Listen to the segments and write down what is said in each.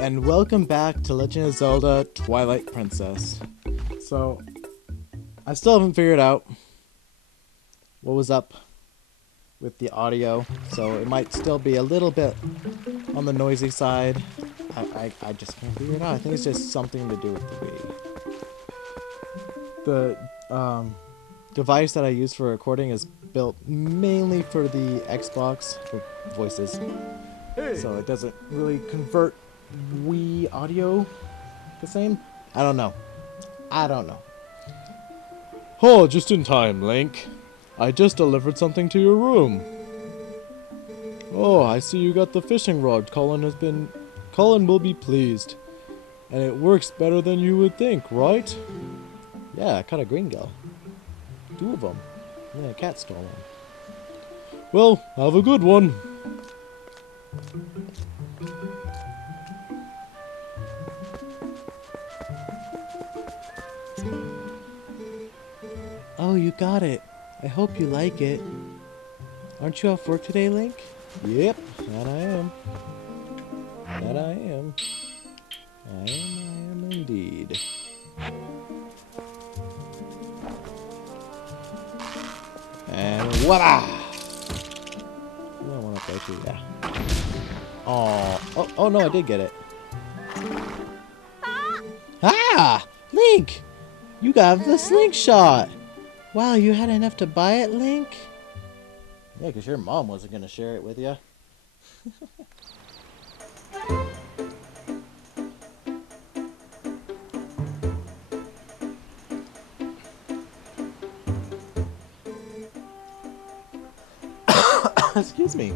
and welcome back to Legend of Zelda Twilight Princess. So, I still haven't figured out what was up with the audio, so it might still be a little bit on the noisy side. I just can't figure it out. I think it's just something to do with the Wii. The device that I use for recording is built mainly for the Xbox for voices. So it doesn't really convert Wii audio the same? I don't know. Oh, just in time, Link. I just delivered something to your room. Oh, I see you got the fishing rod. Colin will be pleased. And it works better than you would think, right? Yeah, I caught a green gill. 2 of them. And then a cat stole one. Well, have a good one. Oh, you got it. I hope you like it. Aren't you off work today, Link? Yep. That I am. That I am. I am indeed. And voila! Yeah, I went up there too, yeah. Oh, no, I did get it. Ah! Link! You got the slingshot! Wow, you had enough to buy it, Link? Yeah, because your mom wasn't going to share it with you. Excuse me.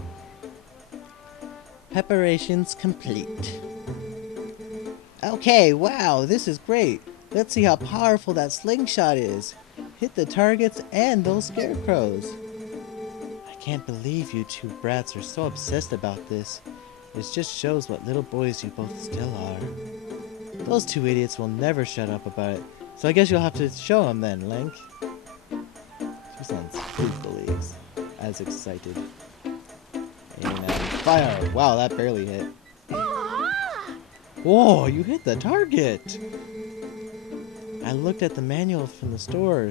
Preparations complete. Okay, wow, this is great. Let's see how powerful that slingshot is. Hit the targets and those scarecrows. I can't believe you two brats are so obsessed about this. It just shows what little boys you both still are. Those 2 idiots will never shut up about it. So I guess you'll have to show them then, Link. 2 sons equally as excited. And fire! Wow, that barely hit. Whoa, you hit the target! I looked at the manual from the store,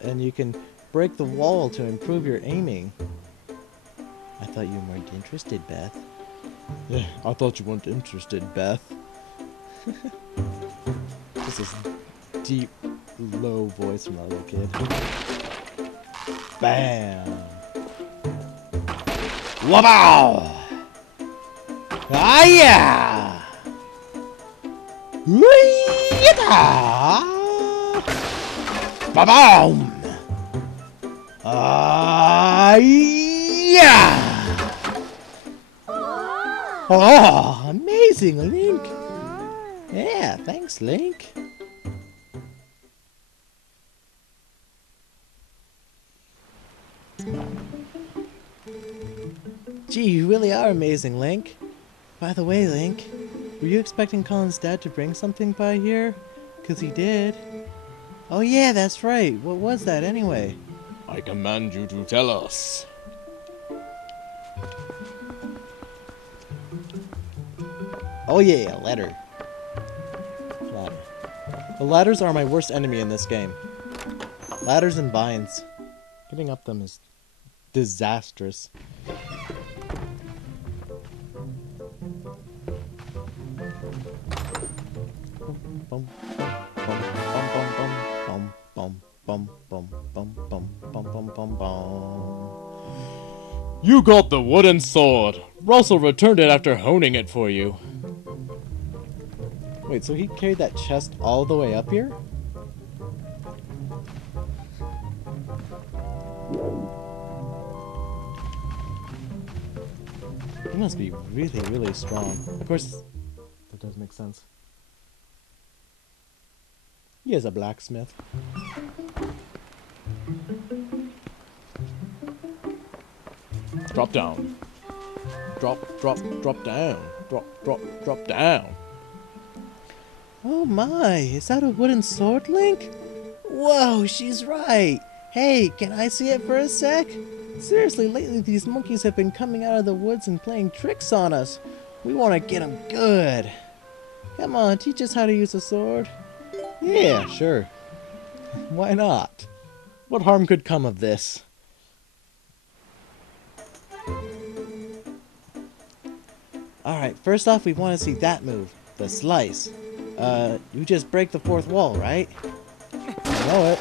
and you can break the wall to improve your aiming. I thought you weren't interested, Beth. Yeah, I thought you weren't interested, Beth. This is deep, low voice from our little kid. Bam! Wabow! Ah yeah! Wee-yata! Ba-boom! Ah yeah! Oh, amazing, Link! Yeah, thanks, Link. Gee, you really are amazing, Link. By the way, Link, were you expecting Colin's dad to bring something by here? 'Cause he did. Oh yeah, that's right. What was that anyway? I command you to tell us. Oh yeah, ladder. Ladder. The ladders are my worst enemy in this game. Ladders and vines. Getting up them is disastrous. You got the wooden sword. Russell returned it after honing it for you. Wait, so he carried that chest all the way up here? He must be really, really strong. Of course, that does make sense. He is a blacksmith. Drop down. Drop down. Drop down. Oh my, is that a wooden sword, Link? Whoa, she's right. Hey, can I see it for a sec? Seriously, lately these monkeys have been coming out of the woods and playing tricks on us. We want to get them good. Come on, teach us how to use a sword. Yeah, sure. Why not? What harm could come of this? Alright, first off we want to see that move. The slice. You just break the fourth wall, right? I know it.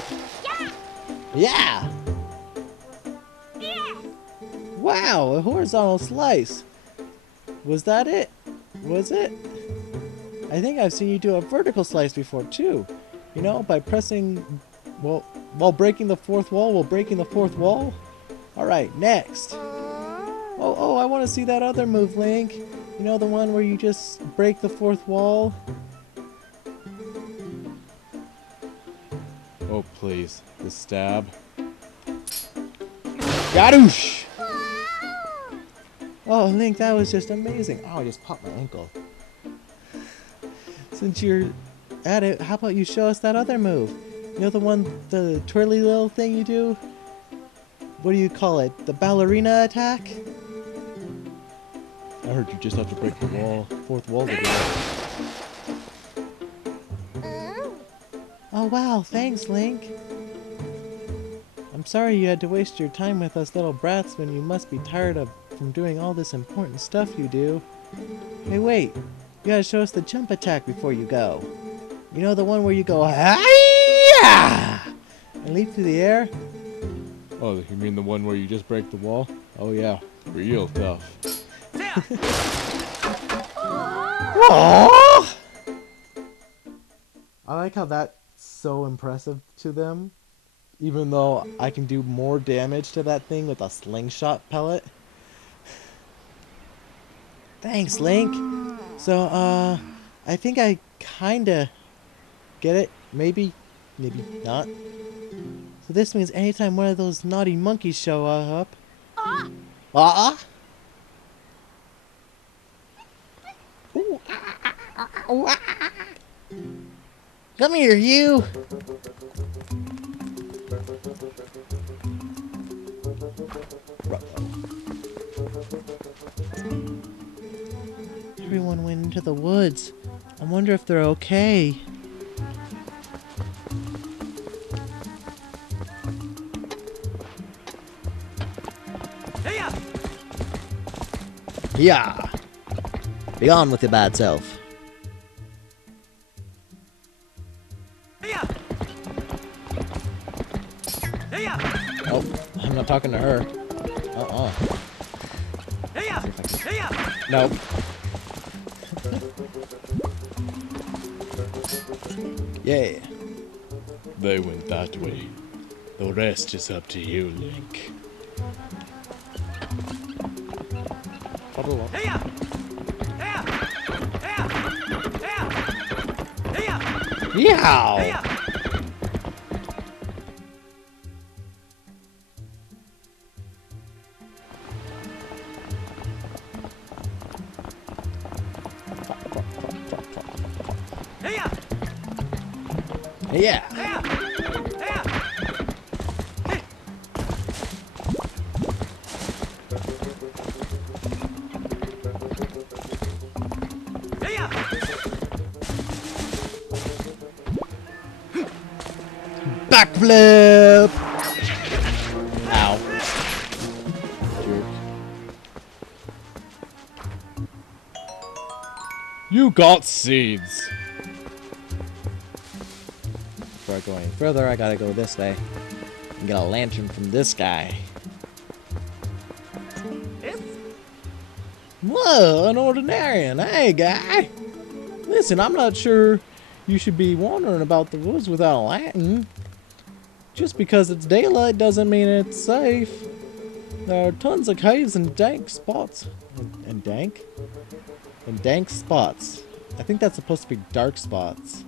Yeah! Wow, a horizontal slice. Was that it? Was it? I think I've seen you do a vertical slice before too. You know, by pressing, well, while breaking the fourth wall, while breaking the fourth wall. Alright, next. Oh, I want to see that other move, Link. You know, the one where you just break the fourth wall? Oh, please. The stab. Gadoosh! Oh, Link, that was just amazing. Oh, I just popped my ankle. Since you're at it, how about you show us that other move? You know the one, the twirly little thing you do? What do you call it? The ballerina attack? I heard you just have to break the wall, fourth wall to do it. Oh wow, thanks, Link. I'm sorry you had to waste your time with us little brats when you must be tired of from doing all this important stuff you do. Hey wait, you gotta show us the jump attack before you go. You know the one where you go hi-ya! And leap through the air? Oh, you mean the one where you just break the wall? Oh yeah, real tough. Aww! I like how that's so impressive to them. Even though I can do more damage to that thing with a slingshot pellet. Thanks, Link. So, I think I kinda get it. Maybe not. So this means anytime one of those naughty monkeys show up... Come here, you! Everyone went into the woods. I wonder if they're okay. Yeah. Be on with your bad self. Oh, I'm not talking to her. Nope. Yeah. They went that way. The rest is up to you, Link. Yeehaw! Yeah. Backflip! Ow. Jerk. You got seeds. Before I go any further, I gotta go this way and get a lantern from this guy. Whoa, an ordinarian. Hey, guy. Listen, I'm not sure you should be wandering about the woods without a lantern. Just because it's daylight doesn't mean it's safe. There are tons of caves and dank spots. And dank? And dank spots. I think that's supposed to be dark spots.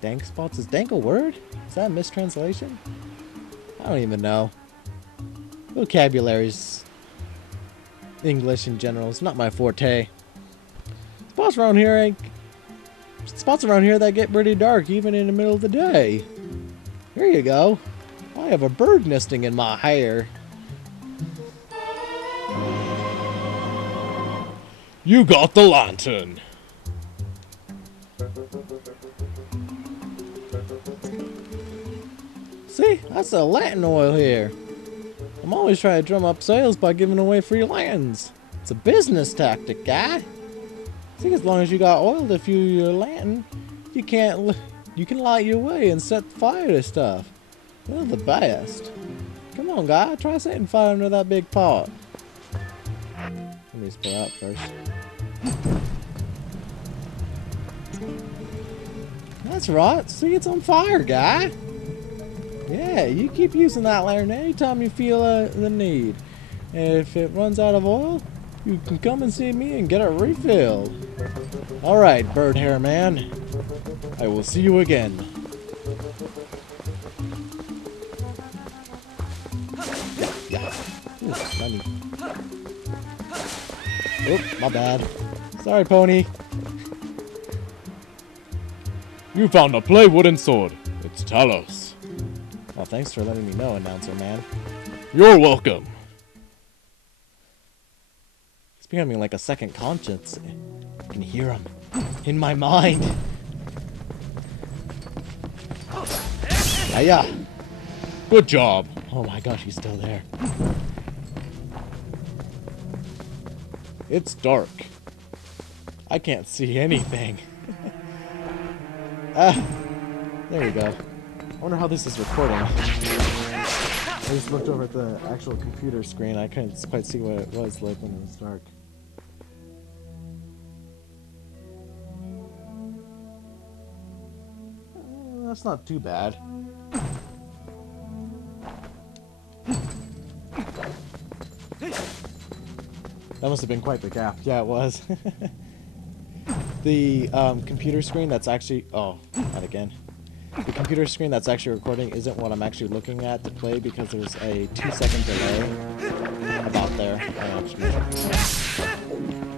Dank spots? Is dank a word? Is that a mistranslation? I don't even know. Vocabulary's English in general is not my forte. Spots around here that get pretty dark even in the middle of the day. Here you go. I have a bird nesting in my hair. You got the lantern. See, that's a lantern oil here. I'm always trying to drum up sales by giving away free lanterns. It's a business tactic, guy. See, as long as you got oil to fuel your lantern, you can light your way and set fire to stuff. Well, the best. Come on, guy, try setting fire under that big pot. Let me just pull out first. That's right. See, it's on fire, guy. Yeah, you keep using that lantern anytime you feel the need. And if it runs out of oil, you can come and see me and get it refilled. Alright, bird hair man. I will see you again. Yeah. Ooh, money. Oop, my bad. Sorry, pony. You found a play wooden sword. It's Talos. Well, thanks for letting me know, announcer man. You're welcome. It's becoming like a second conscience. I can hear him in my mind. Yeah. Good job. Oh my gosh, he's still there. It's dark. I can't see anything. There we go. I wonder how this is recording. I just looked over at the actual computer screen. I couldn't quite see what it was like when it was dark. That's not too bad. That must have been quite the gap. Yeah, it was. The computer screen that's actually... Oh, not again. The computer screen that's actually recording isn't what I'm actually looking at to play because there's a 2-second delay about there.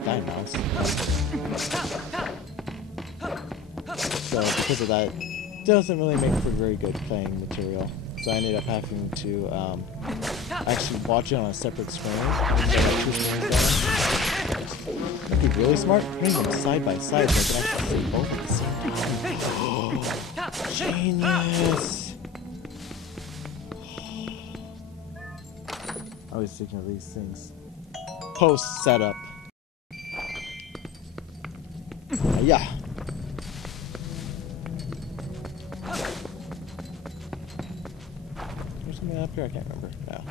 Die mouse. So because of that, it doesn't really make for very good playing material. So I ended up having to actually watch it on a separate screen. That'd be really smart. Putting them side by side so I can actually see both at the same time. Genius! I was thinking of these things. Post setup. Yeah. There's something up here I can't remember now.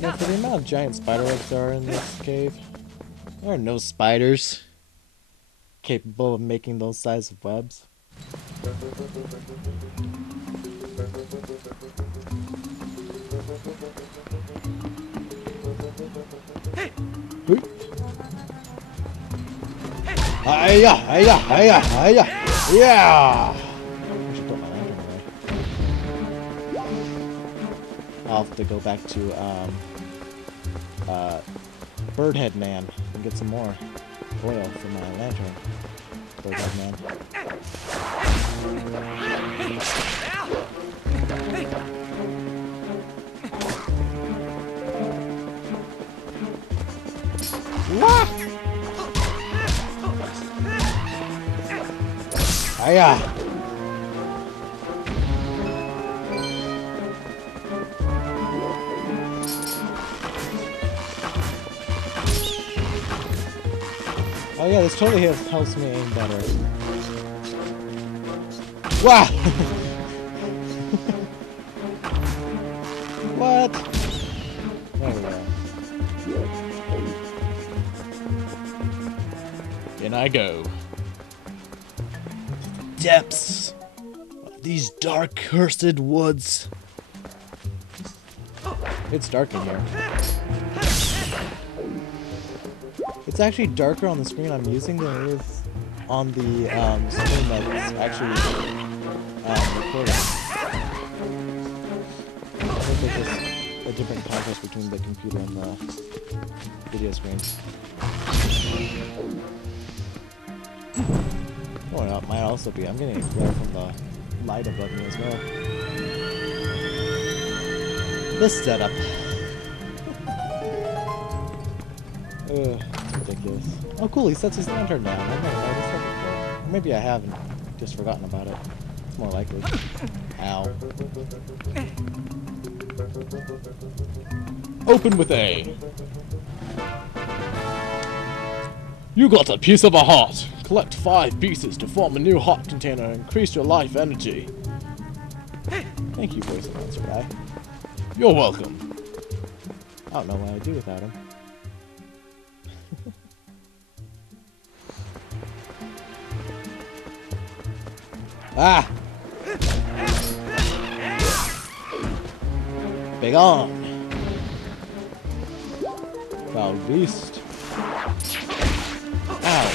Now, for the amount of giant spider webs there are in this cave, there are no spiders capable of making those size of webs. Hiya! Hiya! Hiya! Hiya! Yeah! I should put my lantern away. I'll have to go back to Birdhead Man and get some more oil for my lantern. Birdhead Man. Wah! Hiya! Oh yeah, this totally helps me aim better. Wow! What? There we go. In I go. Depths of these dark, cursed woods. It's dark in here. It's actually darker on the screen I'm using than it is on the screen that's actually recording. I think there's just a different contrast between the computer and the video screen. Oh, it might also be. I'm getting a glare from the light above me as well. This setup. Ugh, ridiculous. Oh, cool, he sets his lantern down. I've never noticed that before. Or maybe I haven't just forgotten about it. It's more likely. Ow. Open with A. You got a piece of a heart. Collect 5 pieces to form a new heart container and increase your life energy. Thank you, voice announcer guy. You're welcome. I don't know what I'd do without him. Ah! Big on! Foul beast. Ow!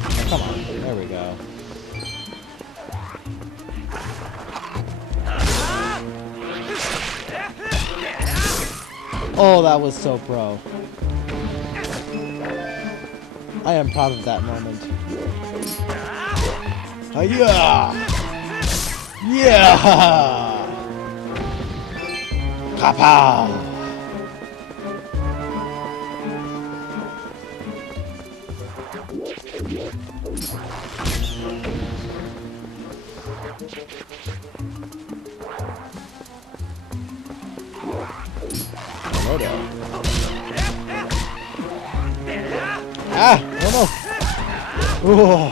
Oh, come on, there we go. Oh, that was so pro. I am proud of that moment. Hiya! Yeah! Kapow! Ah! Oh no! Oh,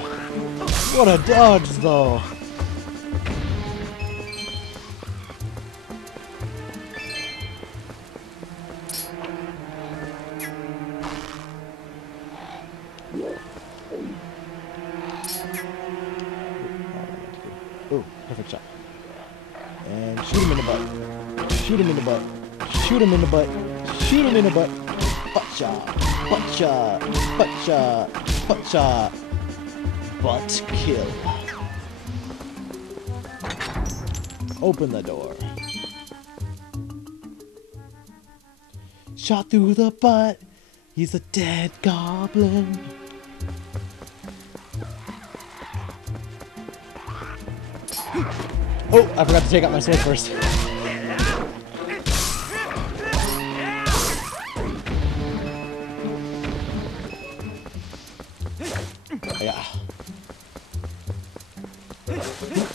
what a dodge, though! Ooh, perfect shot. And shoot him in the butt. Shoot him in the butt. Shoot him in the butt. Shoot him in the butt. Butt shot. Butt shot. Butt shot. Butt shot. Butt kill. Open the door. Shot through the butt. He's a dead goblin. Oh, I forgot to take out my sword first. Yeah.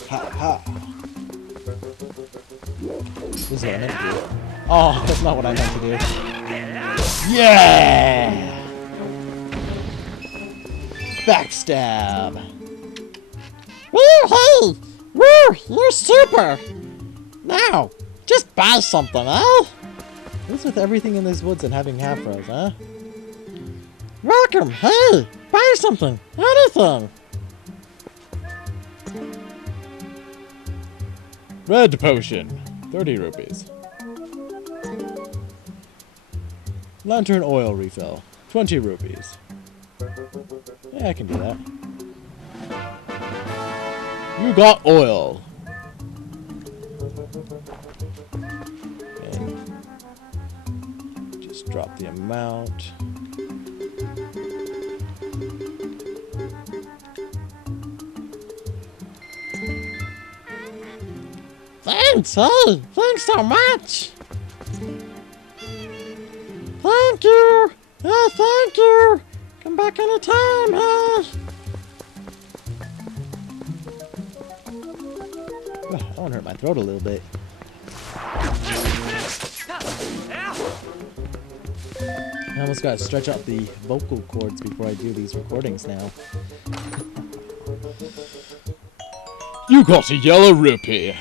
Ha ha. This is what I meant to do. Oh, that's not what I meant to do. Yeah! Backstab. Woo-hoo! Woo! You're super! Now, just buy something, huh? What's with everything in these woods and having half-rows, huh? Welcome! Hey! Buy something! Anything! Red potion. 30 rupees. Lantern oil refill. 20 rupees. Yeah, I can do that. You got oil. And just drop the amount. Thanks, hey! Thanks so much! Thank you! Yeah, thank you! Come back anytime, hey! Oh, that one hurt my throat a little bit. I almost gotta stretch out the vocal cords before I do these recordings now. You got a yellow rupee.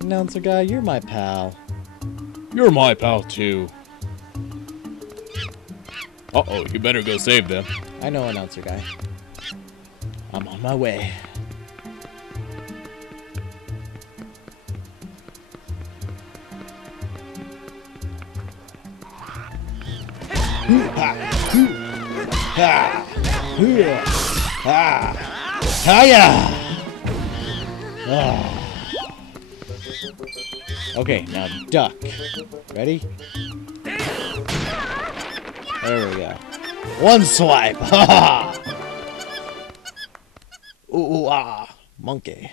Announcer guy, you're my pal. You're my pal too. Uh-oh, you better go save them. I know, announcer guy. I'm on my way. Okay, now duck. Ready? There we go. One swipe! Ha ha! Ooh, ah, monkey.